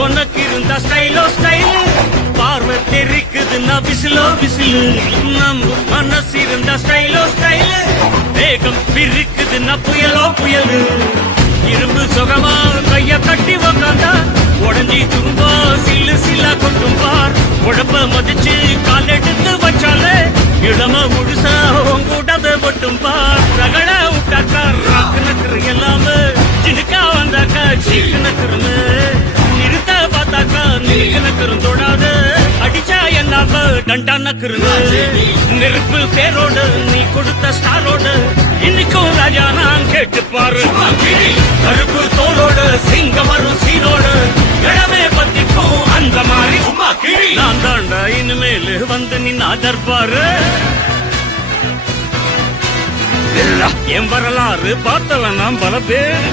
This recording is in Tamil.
உனக்கு இருந்த ஸ்டைலோ ஸ்டைல் பார்வை தெரிக்குதுன்னா விசிலோ விசிலு நம்ம மனசு இருந்த ஸ்டைலோ ஸ்டைல் வேகம் பிரிக்குதுன்னா புயலோ புயலு இரும்பு சுகமா கைய கட்டி உக்காந்தா உடஞ்சி துரும்பா சில்லு சில்லா கொட்டும் பார் உடம்ப மதிச்சு கால் எடுத்து வச்சாலே இளம முழுசா உங்கூடத மட்டும் பார் ரகட விட்டாக்கா ராக்கு நக்கரு எல்லாமே சினுக்கா வந்தாக்கா சீக்கு நக்கருன்னு நிறுத்த பார்த்தாக்கா நீக்கு நக்கரும் தொடாது அடிச்சா என்னாம டண்டா நக்கருன்னு நெருப்பு பேரோடு நீ கொடுத்த ஸ்டாரோடு இன்னைக்கும் ராஜா நான் கேட்டு பாரு கருப்பு தோளோடு சிங்கம் வரும் சீனோடு இடமே பத்திக்கும் அந்த மாதிரி நான் தாண்டா இனிமேல் வந்து நின்னா தர்பாரு என் வரலாறு பார்த்தவன் நாம் பல பேர்